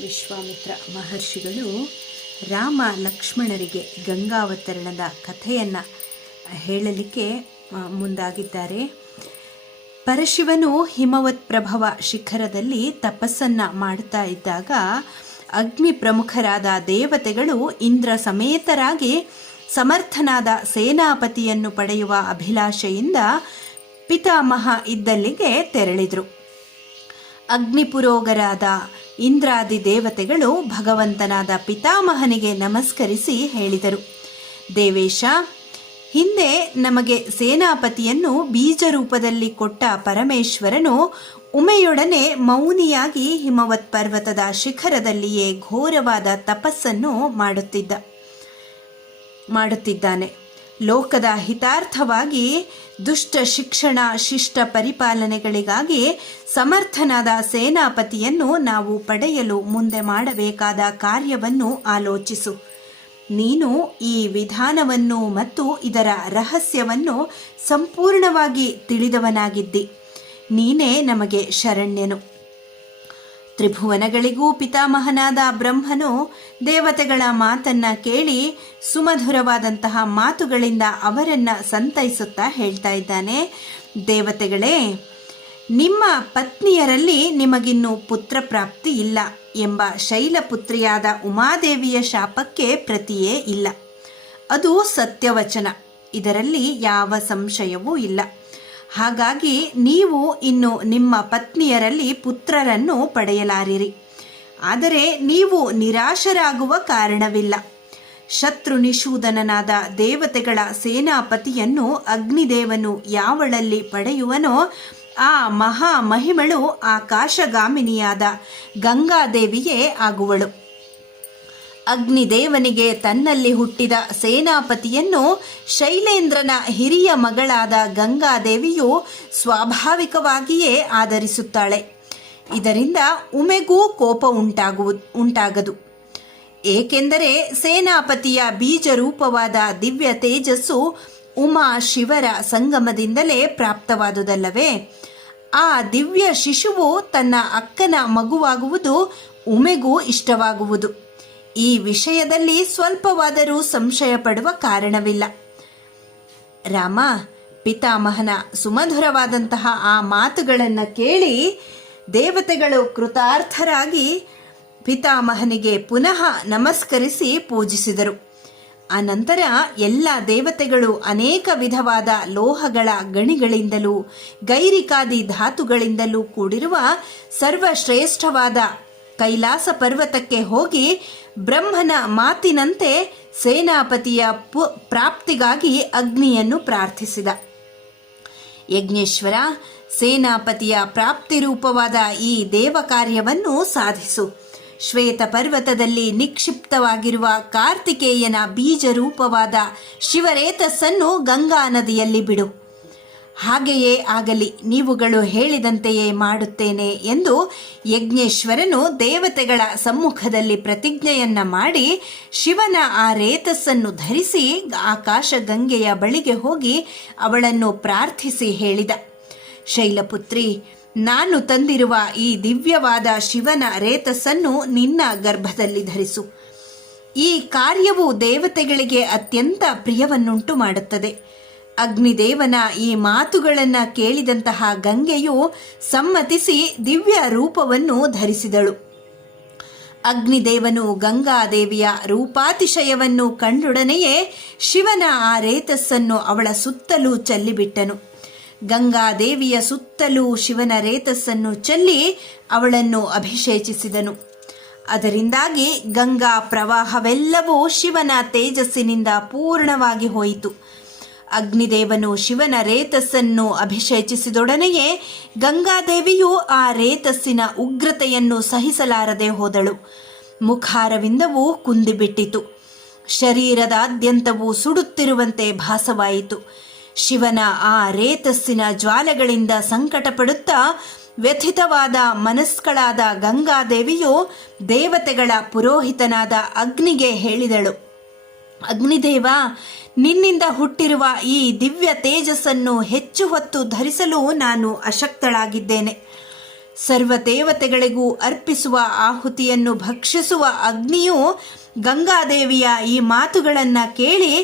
ವಿಶ್ವಾಮಿತ್ರ ಮಹರ್ಷಿಗಳು ರಾಮ ಲಕ್ಷ್ಮಣರಿಗೆ ಗಂಗಾವತರಣದ ಕಥೆಯನ್ನು ಹೇಳಲಿಕ್ಕೆ ಮುಂದಾಗಿದ್ದಾರೆ. ಪರಶಿವನು ಹಿಮವತ್ ಪ್ರಭವ ಶಿಖರದಲ್ಲಿ ತಪಸ್ಸನ್ನು ಮಾಡ್ತಾ ಇದ್ದಾಗ ಅಗ್ನಿ ಪ್ರಮುಖರಾದ ದೇವತೆಗಳು ಇಂದ್ರ ಸಮೇತರಾಗಿ ಸಮರ್ಥನಾದ ಸೇನಾಪತಿಯನ್ನು ಪಡೆಯುವ ಅಭಿಲಾಷೆಯಿಂದ ಪಿತಾಮಹ ಇದ್ದಲ್ಲಿಗೆ ತೆರಳಿದರು. ಅಗ್ನಿಪುರೋಗರಾದ ಇಂದ್ರಾದಿ ದೇವತೆಗಳು ಭಗವಂತನಾದ ಪಿತಾಮಹನಿಗೆ ನಮಸ್ಕರಿಸಿ ಹೇಳಿದರು, ದೇವೇಶ, ಹಿಂದೆ ನಮಗೆ ಸೇನಾಪತಿಯನ್ನು ಬೀಜ ರೂಪದಲ್ಲಿ ಕೊಟ್ಟ ಪರಮೇಶ್ವರನು ಉಮೆಯೊಡನೆ ಮೌನಿಯಾಗಿ ಹಿಮವತ್ ಪರ್ವತದ ಶಿಖರದಲ್ಲಿಯೇ ಘೋರವಾದ ತಪಸ್ಸನ್ನು ಮಾಡುತ್ತಿದ್ದಾನೆ. ಲೋಕದ ಹಿತಾರ್ಥವಾಗಿ ದುಷ್ಟ ಶಿಕ್ಷಣ ಶಿಷ್ಟ ಪರಿಪಾಲನೆಗಳಿಗಾಗಿ ಸಮರ್ಥನಾದ ಸೇನಾಪತಿಯನ್ನು ನಾವು ಪಡೆಯಲು ಮುಂದೆ ಮಾಡಬೇಕಾದ ಕಾರ್ಯವನ್ನು ಆಲೋಚಿಸು. ನೀನು ಈ ವಿಧಾನವನ್ನು ಮತ್ತು ಇದರ ರಹಸ್ಯವನ್ನು ಸಂಪೂರ್ಣವಾಗಿ ತಿಳಿದವನಾಗಿದ್ದಿ. ನೀನೇ ನಮಗೆ ಶರಣ್ಯನು. ತ್ರಿಭುವನಗಳಿಗೂ ಪಿತಾಮಹನಾದ ಬ್ರಹ್ಮನು ದೇವತೆಗಳ ಮಾತನ್ನ ಕೇಳಿ ಸುಮಧುರವಾದಂತಹ ಮಾತುಗಳಿಂದ ಅವರನ್ನ ಸಂತೈಸುತ್ತಾ ಹೇಳ್ತಾ ಇದ್ದಾನೆ, ದೇವತೆಗಳೇ, ನಿಮ್ಮ ಪತ್ನಿಯರಲ್ಲಿ ನಿಮಗಿನ್ನೂ ಪುತ್ರ ಪ್ರಾಪ್ತಿ ಇಲ್ಲ ಎಂಬ ಶೈಲಪುತ್ರಿಯಾದ ಉಮಾದೇವಿಯ ಶಾಪಕ್ಕೆ ಪ್ರತಿಯೇ ಇಲ್ಲ. ಅದು ಸತ್ಯವಚನ, ಇದರಲ್ಲಿ ಯಾವ ಸಂಶಯವೂ ಇಲ್ಲ. ಹಾಗಾಗಿ ನೀವು ಇನ್ನು ನಿಮ್ಮ ಪತ್ನಿಯರಲ್ಲಿ ಪುತ್ರರನ್ನು ಪಡೆಯಲಾರಿರಿ. ಆದರೆ ನೀವು ನಿರಾಶರಾಗುವ ಕಾರಣವಿಲ್ಲ. ಶತ್ರು ನಿಷೂದನನಾದ ದೇವತೆಗಳ ಸೇನಾಪತಿಯನ್ನು ಅಗ್ನಿದೇವನು ಯಾವಳಲ್ಲಿ ಪಡೆಯುವನೋ ಆ ಮಹಾಮಹಿಮಳು ಆಕಾಶಗಾಮಿನಿಯಾದ ಗಂಗಾದೇವಿಯೇ ಆಗುವಳು. ಅಗ್ನಿದೇವನಿಗೆ ತನ್ನಲ್ಲಿ ಹುಟ್ಟಿದ ಸೇನಾಪತಿಯನ್ನು ಶೈಲೇಂದ್ರನ ಹಿರಿಯ ಮಗಳಾದ ಗಂಗಾದೇವಿಯು ಸ್ವಾಭಾವಿಕವಾಗಿಯೇ ಆದರಿಸುತ್ತಾಳೆ. ಇದರಿಂದ ಉಮೆಗೂ ಕೋಪ ಉಂಟಾಗದು. ಏಕೆಂದರೆ ಸೇನಾಪತಿಯ ಬೀಜರೂಪವಾದ ದಿವ್ಯ ತೇಜಸ್ಸು ಉಮಾ ಶಿವರ ಸಂಗಮದಿಂದಲೇ ಪ್ರಾಪ್ತವಾದುದಲ್ಲವೇ? ಆ ದಿವ್ಯ ಶಿಶುವು ತನ್ನ ಅಕ್ಕನ ಮಗುವಾಗುವುದು ಉಮೆಗೂ ಇಷ್ಟವಾಗುವುದು. ಈ ವಿಷಯದಲ್ಲಿ ಸ್ವಲ್ಪವಾದರೂ ಸಂಶಯ ಪಡುವ ಕಾರಣವಿಲ್ಲ. ರಾಮ, ಪಿತಾಮಹನ ಸುಮಧುರವಾದಂತಹ ಆ ಮಾತುಗಳನ್ನು ಕೇಳಿ ದೇವತೆಗಳು ಕೃತಾರ್ಥರಾಗಿ ಪಿತಾಮಹನಿಗೆ ಪುನಃ ನಮಸ್ಕರಿಸಿ ಪೂಜಿಸಿದರು. ಅನಂತರ ಎಲ್ಲ ದೇವತೆಗಳು ಅನೇಕ ವಿಧವಾದ ಲೋಹಗಳ ಗಣಿಗಳಿಂದಲೂ ಗೈರಿಕಾದಿ ಧಾತುಗಳಿಂದಲೂ ಕೂಡಿರುವ ಸರ್ವಶ್ರೇಷ್ಠವಾದ ಕೈಲಾಸ ಪರ್ವತಕ್ಕೆ ಹೋಗಿ ಬ್ರಹ್ಮನ ಮಾತಿನಂತೆ ಸೇನಾಪತಿಯ ಪ್ರಾಪ್ತಿಗಾಗಿ ಅಗ್ನಿಯನ್ನು ಪ್ರಾರ್ಥಿಸಿದ. ಯಜ್ಞೇಶ್ವರ, ಸೇನಾಪತಿಯ ಪ್ರಾಪ್ತಿರೂಪವಾದ ಈ ದೇವ ಕಾರ್ಯವನ್ನು ಸಾಧಿಸು. ಶ್ವೇತ ಪರ್ವತದಲ್ಲಿ ನಿಕ್ಷಿಪ್ತವಾಗಿರುವ ಕಾರ್ತಿಕೇಯನ ಬೀಜರೂಪವಾದ ಶಿವರೇತಸ್ಸನ್ನು ಗಂಗಾ ನದಿಯಲ್ಲಿ ಬಿಡು. ಹಾಗೆಯೇ ಆಗಲಿ, ನೀವುಗಳು ಹೇಳಿದಂತೆಯೇ ಮಾಡುತ್ತೇನೆ ಎಂದು ಯಜ್ಞೇಶ್ವರನು ದೇವತೆಗಳ ಸಮ್ಮುಖದಲ್ಲಿ ಪ್ರತಿಜ್ಞೆಯನ್ನ ಮಾಡಿ ಶಿವನ ಆ ರೇತಸ್ಸನ್ನು ಧರಿಸಿ ಆಕಾಶ ಗಂಗೆಯ ಬಳಿಗೆ ಹೋಗಿ ಅವಳನ್ನು ಪ್ರಾರ್ಥಿಸಿ ಹೇಳಿದ, ಶೈಲಪುತ್ರಿ, ನಾನು ತಂದಿರುವ ಈ ದಿವ್ಯವಾದ ಶಿವನ ರೇತಸ್ಸನ್ನು ನಿನ್ನ ಗರ್ಭದಲ್ಲಿ ಧರಿಸು. ಈ ಕಾರ್ಯವು ದೇವತೆಗಳಿಗೆ ಅತ್ಯಂತ ಪ್ರಿಯವನ್ನುಂಟು ಮಾಡುತ್ತದೆ. ಅಗ್ನಿದೇವನ ಈ ಮಾತುಗಳನ್ನು ಕೇಳಿದಂತಹ ಗಂಗೆಯು ಸಮ್ಮತಿಸಿ ದಿವ್ಯ ರೂಪವನ್ನು ಧರಿಸಿದಳು. ಅಗ್ನಿದೇವನು ಗಂಗಾದೇವಿಯ ರೂಪಾತಿಶಯವನ್ನು ಕಂಡೊಡನೆಯೇ ಶಿವನ ಆ ರೇತಸ್ಸನ್ನು ಅವಳ ಸುತ್ತಲೂ ಚೆಲ್ಲಿಬಿಟ್ಟನು. ಗಂಗಾದೇವಿಯ ಸುತ್ತಲೂ ಶಿವನ ರೇತಸ್ಸನ್ನು ಚೆಲ್ಲಿ ಅವಳನ್ನು ಅಭಿಷೇಚಿಸಿದನು. ಅದರಿಂದಾಗಿ ಗಂಗಾ ಪ್ರವಾಹವೆಲ್ಲವೂ ಶಿವನ ತೇಜಸ್ಸಿನಿಂದ ಪೂರ್ಣವಾಗಿ ಹೋಯಿತು. ಅಗ್ನಿದೇವನು ಶಿವನ ರೇತಸ್ಸನ್ನು ಅಭಿಷೇಚಿಸಿದೊಡನೆಯೇ ಗಂಗಾದೇವಿಯು ಆ ರೇತಸ್ಸಿನ ಉಗ್ರತೆಯನ್ನು ಸಹಿಸಲಾರದೆ ಹೋದಳು. ಮುಖಾರವಿಂದವೂ ಕುಂದಿಬಿಟ್ಟಿತು. ಶರೀರದಾದ್ಯಂತವೂ ಸುಡುತ್ತಿರುವಂತೆ ಭಾಸವಾಯಿತು. ಶಿವನ ಆ ರೇತಸ್ಸಿನ ಜ್ವಾಲೆಗಳಿಂದ ಸಂಕಟ ಪಡುತ್ತಾ ವ್ಯಥಿತವಾದ ಮನಸ್ಕಳಾದ ಗಂಗಾದೇವಿಯು ದೇವತೆಗಳ ಪುರೋಹಿತನಾದ ಅಗ್ನಿಗೆ ಹೇಳಿದಳು, ಅಗ್ನಿದೇವ, ನಿನ್ನಿಂದ ಹುಟ್ಟಿರುವ ಈ ದಿವ್ಯ ತೇಜಸ್ಸನ್ನು ಹೆಚ್ಚು ಹೊತ್ತು ಧರಿಸಲು ನಾನು ಅಶಕ್ತಳಾಗಿದ್ದೇನೆ. ಸರ್ವದೇವತೆಗಳಿಗೂ ಅರ್ಪಿಸುವ ಆಹುತಿಯನ್ನು ಭಕ್ಷಿಸುವ ಅಗ್ನಿಯು ಗಂಗಾದೇವಿಯ ಈ ಮಾತುಗಳನ್ನು ಕೇಳಿ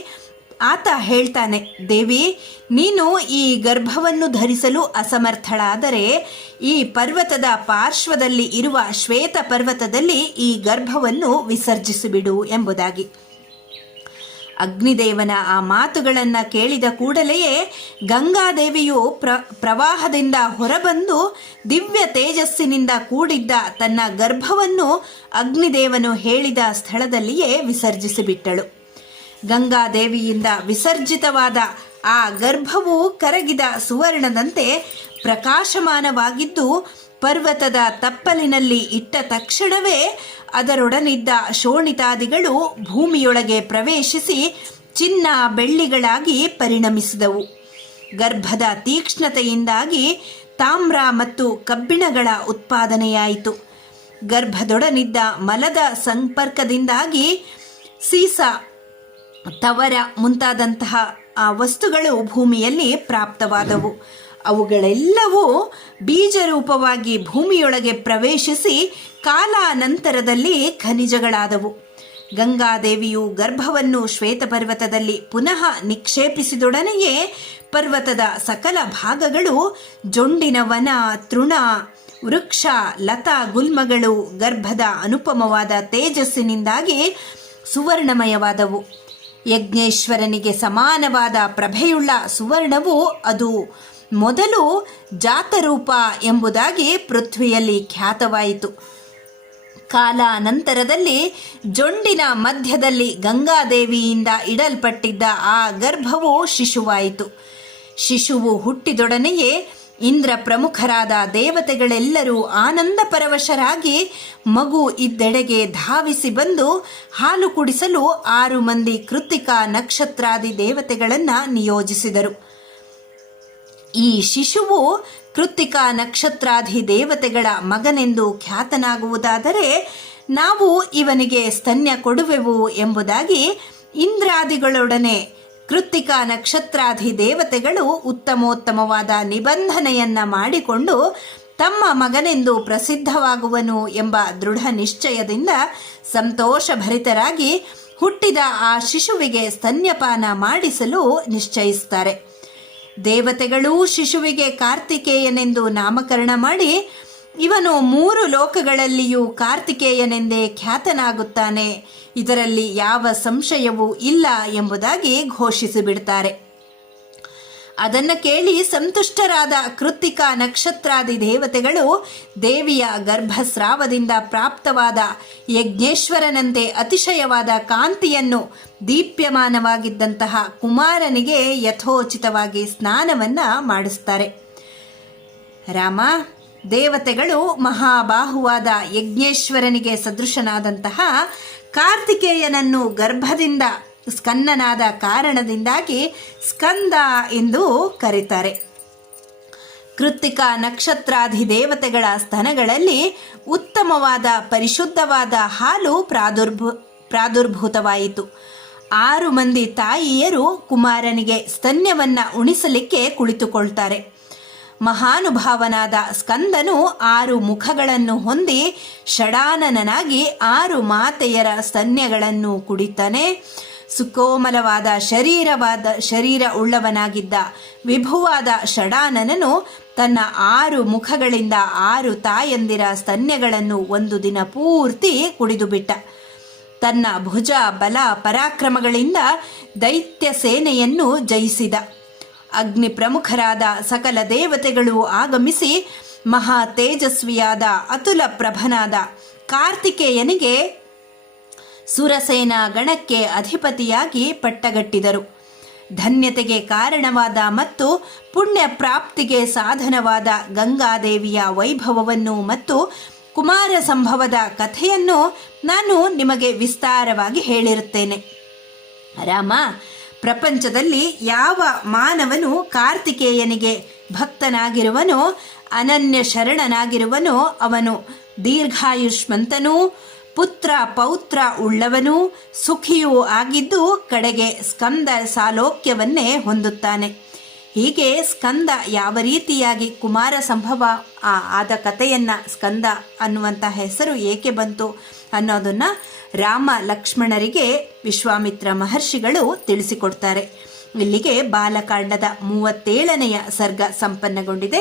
ಆತ ಹೇಳ್ತಾನೆ, ದೇವಿ, ನೀನು ಈ ಗರ್ಭವನ್ನು ಧರಿಸಲು ಅಸಮರ್ಥಳಾದರೆ ಈ ಪರ್ವತದ ಪಾರ್ಶ್ವದಲ್ಲಿ ಇರುವ ಶ್ವೇತ ಪರ್ವತದಲ್ಲಿ ಈ ಗರ್ಭವನ್ನು ವಿಸರ್ಜಿಸಿಬಿಡು ಎಂಬುದಾಗಿ. ಅಗ್ನಿದೇವನ ಆ ಮಾತುಗಳನ್ನು ಕೇಳಿದ ಕೂಡಲೆಯೇ ಗಂಗಾದೇವಿಯು ಪ್ರವಾಹದಿಂದ ಹೊರಬಂದು ದಿವ್ಯ ತೇಜಸ್ಸಿನಿಂದ ಕೂಡಿದ್ದ ತನ್ನ ಗರ್ಭವನ್ನು ಅಗ್ನಿದೇವನು ಹೇಳಿದ ಸ್ಥಳದಲ್ಲಿಯೇ ವಿಸರ್ಜಿಸಿಬಿಟ್ಟಳು. ಗಂಗಾದೇವಿಯಿಂದ ವಿಸರ್ಜಿತವಾದ ಆ ಗರ್ಭವು ಕರಗಿದ ಸುವರ್ಣದಂತೆ ಪ್ರಕಾಶಮಾನವಾಗಿದ್ದು ಪರ್ವತದ ತಪ್ಪಲಿನಲ್ಲಿ ಇಟ್ಟ ತಕ್ಷಣವೇ ಅದರೊಡನಿದ್ದ ಶೋಣಿತಾದಿಗಳು ಭೂಮಿಯೊಳಗೆ ಪ್ರವೇಶಿಸಿ ಚಿನ್ನ ಬೆಳ್ಳಿಗಳಾಗಿ ಪರಿಣಮಿಸಿದವು. ಗರ್ಭದ ತೀಕ್ಷ್ಣತೆಯಿಂದಾಗಿ ತಾಮ್ರ ಮತ್ತು ಕಬ್ಬಿಣಗಳ ಉತ್ಪಾದನೆಯಾಯಿತು. ಗರ್ಭದೊಡನಿದ್ದ ಮಲದ ಸಂಪರ್ಕದಿಂದಾಗಿ ಸೀಸ, ತವರ ಮುಂತಾದಂತಹ ವಸ್ತುಗಳು ಭೂಮಿಯಲ್ಲಿ ಪ್ರಾಪ್ತವಾದವು. ಅವುಗಳೆಲ್ಲವೂ ಬೀಜರೂಪವಾಗಿ ಭೂಮಿಯೊಳಗೆ ಪ್ರವೇಶಿಸಿ ಕಾಲಾನಂತರದಲ್ಲಿ ಖನಿಜಗಳಾದವು. ಗಂಗಾದೇವಿಯು ಗರ್ಭವನ್ನು ಶ್ವೇತಪರ್ವತದಲ್ಲಿ ಪುನಃ ನಿಕ್ಷೇಪಿಸಿದೊಡನೆಯೇ ಪರ್ವತದ ಸಕಲ ಭಾಗಗಳು ಜೊಂಡಿನ ವನ, ತೃಣ, ವೃಕ್ಷ, ಲತಾ ಗುಲ್ಮಗಳು ಗರ್ಭದ ಅನುಪಮವಾದ ತೇಜಸ್ಸಿನಿಂದಾಗಿ ಸುವರ್ಣಮಯವಾದವು. ಯಜ್ಞೇಶ್ವರನಿಗೆ ಸಮಾನವಾದ ಪ್ರಭೆಯುಳ್ಳ ಸುವರ್ಣವು ಅದು ಮೊದಲು ಜಾತರೂಪ ಎಂಬುದಾಗಿ ಪೃಥ್ವಿಯಲ್ಲಿ ಖ್ಯಾತವಾಯಿತು. ಕಾಲಾನಂತರದಲ್ಲಿ ಜೊಂಡಿನ ಮಧ್ಯದಲ್ಲಿ ಗಂಗಾದೇವಿಯಿಂದ ಇಡಲ್ಪಟ್ಟಿದ್ದ ಆ ಗರ್ಭವು ಶಿಶುವಾಯಿತು. ಶಿಶುವು ಹುಟ್ಟಿದೊಡನೆಯೇ ಇಂದ್ರ ಪ್ರಮುಖರಾದ ದೇವತೆಗಳೆಲ್ಲರೂ ಆನಂದ ಪರವಶರಾಗಿ ಮಗು ಇದ್ದೆಡೆಗೆ ಧಾವಿಸಿ ಬಂದು ಹಾಲು ಕುಡಿಸಲು 6 ಮಂದಿ ಕೃತ್ತಿಕಾ ನಕ್ಷತ್ರಾದಿ ದೇವತೆಗಳನ್ನು ನಿಯೋಜಿಸಿದರು. ಈ ಶಿಶುವು ಕೃತ್ತಿಕಾ ನಕ್ಷತ್ರಾದಿ ದೇವತೆಗಳ ಮಗನೆಂದು ಖ್ಯಾತನಾಗುವುದಾದರೆ ನಾವು ಇವನಿಗೆ ಸ್ತನ್ಯ ಕೊಡುವೆವು ಎಂಬುದಾಗಿ ಇಂದ್ರಾದಿಗಳೊಡನೆ ಕೃತ್ತಿಕಾ ನಕ್ಷತ್ರಾದಿ ದೇವತೆಗಳು ಉತ್ತಮೋತ್ತಮವಾದ ನಿಬಂಧನೆಯನ್ನ ಮಾಡಿಕೊಂಡು ತಮ್ಮ ಮಗನೆಂದು ಪ್ರಸಿದ್ಧವಾಗುವನು ಎಂಬ ದೃಢ ನಿಶ್ಚಯದಿಂದ ಸಂತೋಷಭರಿತರಾಗಿ ಹುಟ್ಟಿದ ಆ ಶಿಶುವಿಗೆ ಸ್ತನ್ಯಪಾನ ಮಾಡಿಸಲು ನಿಶ್ಚಯಿಸುತ್ತಾರೆ. ದೇವತೆಗಳೂ ಶಿಶುವಿಗೆ ಕಾರ್ತಿಕೇಯನೆಂದು ನಾಮಕರಣ ಮಾಡಿ ಇವನು 3 ಲೋಕಗಳಲ್ಲಿಯೂ ಕಾರ್ತಿಕೇಯನೆಂದೇ ಖ್ಯಾತನಾಗುತ್ತಾನೆ, ಇದರಲ್ಲಿ ಯಾವ ಸಂಶಯವೂ ಇಲ್ಲ ಎಂಬುದಾಗಿ ಘೋಷಿಸಿಬಿಡ್ತಾರೆ. ಅದನ್ನು ಕೇಳಿ ಸಂತುಷ್ಟರಾದ ಕೃತ್ತಿಕಾ ನಕ್ಷತ್ರಾದಿ ದೇವತೆಗಳು ದೇವಿಯ ಗರ್ಭಸ್ರಾವದಿಂದ ಪ್ರಾಪ್ತವಾದ ಯಜ್ಞೇಶ್ವರನಂತೆ ಅತಿಶಯವಾದ ಕಾಂತಿಯನ್ನು ದೀಪ್ಯಮಾನವಾಗಿದ್ದಂತಹ ಕುಮಾರನಿಗೆ ಯಥೋಚಿತವಾಗಿ ಸ್ನಾನವನ್ನು ಮಾಡಿಸ್ತಾರೆ. ರಾಮ, ದೇವತೆಗಳು ಮಹಾಬಾಹುವಾದ ಯಜ್ಞೇಶ್ವರನಿಗೆ ಸದೃಶನಾದಂತಹ ಕಾರ್ತಿಕೇಯನನ್ನು ಗರ್ಭದಿಂದ ಸ್ಕಂದನಾದ ಕಾರಣದಿಂದಾಗಿ ಸ್ಕಂದ ಎಂದು ಕರೀತಾರೆ. ಕೃತ್ತಿಕಾ ನಕ್ಷತ್ರಾದಿ ದೇವತೆಗಳ ಸ್ತನಗಳಲ್ಲಿ ಉತ್ತಮವಾದ ಪರಿಶುದ್ಧವಾದ ಹಾಲು ಪ್ರಾದುರ್ಭೂತವಾಯಿತು. 6 ಮಂದಿ ತಾಯಿಯರು ಕುಮಾರನಿಗೆ ಸ್ತನ್ಯವನ್ನು ಉಣಿಸಲಿಕ್ಕೆ ಕುಳಿತುಕೊಳ್ತಾರೆ. ಮಹಾನುಭಾವನಾದ ಸ್ಕಂದನು 6 ಮುಖಗಳನ್ನು ಹೊಂದಿ ಷಡಾನನಾಗಿ 6 ಮಾತೆಯರ ಸ್ತನ್ಯಗಳನ್ನು ಕುಡಿತಾನೆ. ಸುಕೋಮಲವಾದ ಶರೀರ ಉಳ್ಳವನಾಗಿದ್ದ ವಿಭುವಾದ ಷಡಾನನನು ತನ್ನ 6 ಮುಖಗಳಿಂದ 6 ತಾಯಂದಿರ ಸ್ತನ್ಯಗಳನ್ನು ಒಂದು ದಿನ ಪೂರ್ತಿ ಕುಡಿದುಬಿಟ್ಟ. ತನ್ನ ಭುಜ ಬಲ ಪರಾಕ್ರಮಗಳಿಂದ ದೈತ್ಯ ಸೇನೆಯನ್ನು ಜಯಿಸಿದ. ಅಗ್ನಿ ಪ್ರಮುಖರಾದ ಸಕಲ ದೇವತೆಗಳು ಆಗಮಿಸಿ ಮಹಾ ತೇಜಸ್ವಿಯಾದ ಅತುಲ ಪ್ರಭನಾದ ಕಾರ್ತಿಕೇಯನಿಗೆ ಸುರಸೇನಾ ಗಣಕ್ಕೆ ಅಧಿಪತಿಯಾಗಿ ಪಟ್ಟಗಟ್ಟಿದರು. ಧನ್ಯತೆಗೆ ಕಾರಣವಾದ ಮತ್ತು ಪುಣ್ಯ ಪ್ರಾಪ್ತಿಗೆ ಸಾಧನವಾದ ಗಂಗಾದೇವಿಯ ವೈಭವವನ್ನು ಮತ್ತು ಕುಮಾರ ಸಂಭವದ ಕಥೆಯನ್ನು ನಾನು ನಿಮಗೆ ವಿಸ್ತಾರವಾಗಿ ಹೇಳಿರುತ್ತೇನೆ. ರಾಮ, ಪ್ರಪಂಚದಲ್ಲಿ ಯಾವ ಮಾನವನು ಕಾರ್ತಿಕೇಯನಿಗೆ ಭಕ್ತನಾಗಿರುವನೋ, ಅನನ್ಯ ಶರಣನಾಗಿರುವನೋ ಅವನು ದೀರ್ಘಾಯುಷ್ಮಂತನೂ ಪುತ್ರ ಪೌತ್ರ ಉಳ್ಳವನೂ ಸುಖಿಯೂ ಆಗಿದ್ದು ಕಡೆಗೆ ಸ್ಕಂದ ಸಾಲೋಕ್ಯವನ್ನೇ ಹೊಂದುತ್ತಾನೆ. ಹೀಗೆ ಸ್ಕಂದ ಯಾವ ರೀತಿಯಾಗಿ ಕುಮಾರ ಸಂಭವ ಆದ ಕಥೆಯನ್ನು ಸ್ಕಂದ ಅನ್ನುವಂಥ ಹೆಸರು ಏಕೆ ಬಂತು ಅನ್ನೋದನ್ನು ರಾಮ ಲಕ್ಷ್ಮಣರಿಗೆ ವಿಶ್ವಾಮಿತ್ರ ಮಹರ್ಷಿಗಳು ತಿಳಿಸಿಕೊಡ್ತಾರೆ. ಇಲ್ಲಿಗೆ ಬಾಲಕಾಂಡದ 37ನೆಯ ಸರ್ಗ ಸಂಪನ್ನಗೊಂಡಿದೆ.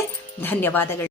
ಧನ್ಯವಾದಗಳು.